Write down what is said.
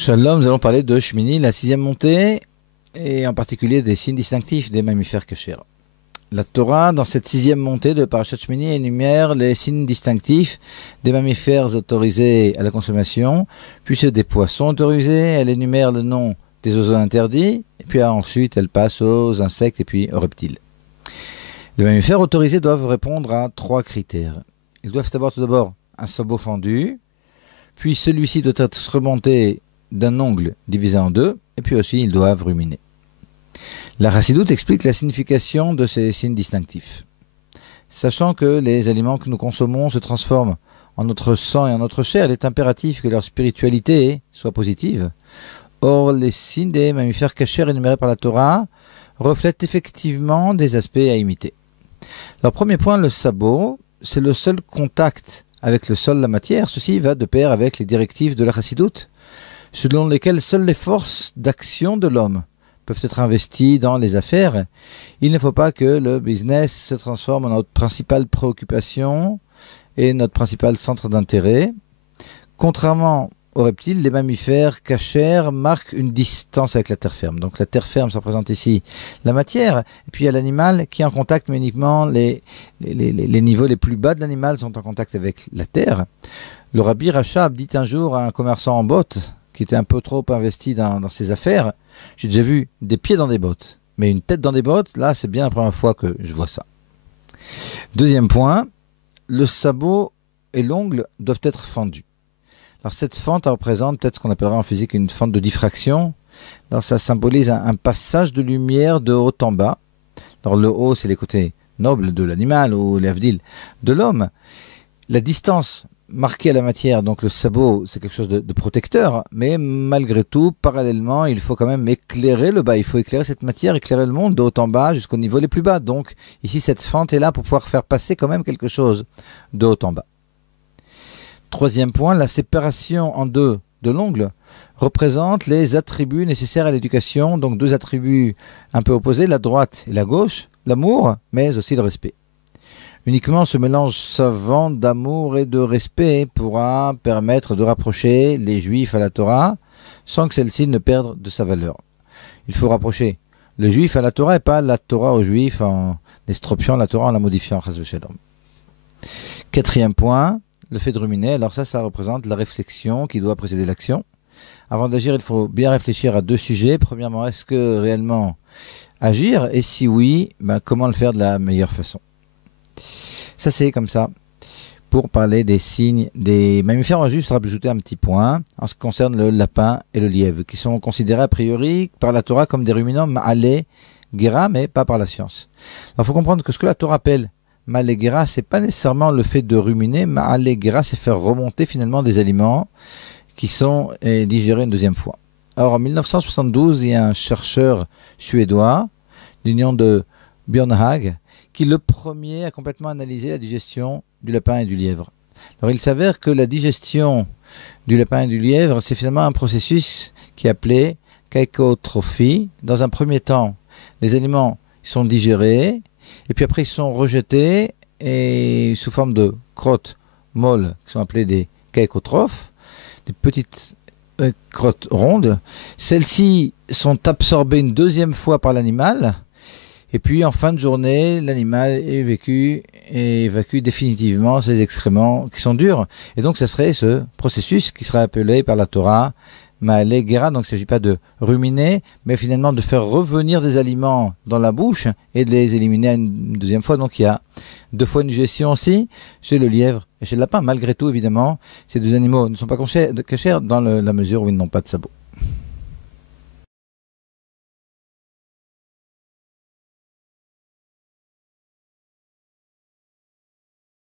Shalom, nous allons parler de Shmini, la sixième montée, et en particulier des signes distinctifs des mammifères kashers. La Torah, dans cette sixième montée de Parashat Shmini, énumère les signes distinctifs des mammifères autorisés à la consommation, puis ceux des poissons autorisés. Elle énumère le nom des oiseaux interdits, et puis ensuite elle passe aux insectes et puis aux reptiles. Les mammifères autorisés doivent répondre à trois critères. Ils doivent avoir tout d'abord un sabot fendu, puis celui-ci doit être remonté d'un ongle divisé en deux, et puis aussi ils doivent ruminer. La Chassidoute explique la signification de ces signes distinctifs. Sachant que les aliments que nous consommons se transforment en notre sang et en notre chair, il est impératif que leur spiritualité soit positive. Or, les signes des mammifères kashers énumérés par la Torah reflètent effectivement des aspects à imiter. Leur premier point, le sabot, c'est le seul contact avec le sol, la matière. Ceci va de pair avec les directives de la Chassidoute, selon lesquelles seules les forces d'action de l'homme peuvent être investies dans les affaires. Il ne faut pas que le business se transforme en notre principale préoccupation et notre principal centre d'intérêt. Contrairement aux reptiles, les mammifères kashers marquent une distance avec la terre ferme. Donc la terre ferme, ça représente ici la matière, et puis il y a l'animal qui est en contact, mais uniquement les niveaux les plus bas de l'animal sont en contact avec la terre. Le Rabbi Rachab dit un jour à un commerçant en bottes, qui était un peu trop investi dans ses affaires: j'ai déjà vu des pieds dans des bottes, mais une tête dans des bottes, là c'est bien la première fois que je vois ça. Deuxième point, le sabot et l'ongle doivent être fendus. Alors cette fente représente peut-être ce qu'on appellera en physique une fente de diffraction. Alors ça symbolise un passage de lumière de haut en bas. Alors le haut, c'est les côtés nobles de l'animal, ou l'avdil de l'homme. La distance marquée à la matière, donc le sabot, c'est quelque chose de protecteur, mais malgré tout, parallèlement, il faut quand même éclairer le bas. Il faut éclairer cette matière, éclairer le monde de haut en bas jusqu'au niveau les plus bas. Donc ici, cette fente est là pour pouvoir faire passer quand même quelque chose de haut en bas. Troisième point, la séparation en deux de l'ongle représente les attributs nécessaires à l'éducation, donc deux attributs un peu opposés, la droite et la gauche, l'amour, mais aussi le respect. Uniquement ce mélange savant d'amour et de respect pourra permettre de rapprocher les Juifs à la Torah sans que celle-ci ne perde de sa valeur. Il faut rapprocher le Juif à la Torah et pas la Torah aux Juifs en estropiant la Torah, en la modifiant. Quatrième point, le fait de ruminer. Alors ça représente la réflexion qui doit précéder l'action. Avant d'agir, il faut bien réfléchir à deux sujets. Premièrement, est-ce que réellement agir? Et si oui, comment le faire de la meilleure façon? Ça, c'est comme ça pour parler des signes des mammifères. On va juste rajouter un petit point en ce qui concerne le lapin et le lièvre, qui sont considérés a priori par la Torah comme des ruminants ma'aleh gera, mais pas par la science. Alors, il faut comprendre que ce que la Torah appelle ma'aleh gera, c'est pas nécessairement le fait de ruminer. Ma'aleh gera, c'est faire remonter finalement des aliments qui sont digérés une deuxième fois. Alors, en 1972, il y a un chercheur suédois, l'union de Björn Haag, qui le premier a complètement analysé la digestion du lapin et du lièvre. Alors il s'avère que la digestion du lapin et du lièvre, c'est finalement un processus qui est appelé caecotrophie. Dans un premier temps, les aliments sont digérés, et puis après ils sont rejetés et sous forme de crottes molles, qui sont appelées des caecotrophes, des petites crottes rondes. Celles-ci sont absorbées une deuxième fois par l'animal. Et puis, en fin de journée, l'animal évacue définitivement ses excréments qui sont durs. Et donc, ça serait ce processus qui serait appelé par la Torah ma'aleh gera. Donc, il ne s'agit pas de ruminer, mais finalement de faire revenir des aliments dans la bouche et de les éliminer une deuxième fois. Donc, il y a deux fois une digestion aussi chez le lièvre et chez le lapin. Malgré tout, évidemment, ces deux animaux ne sont pas kashers dans la mesure où ils n'ont pas de sabot.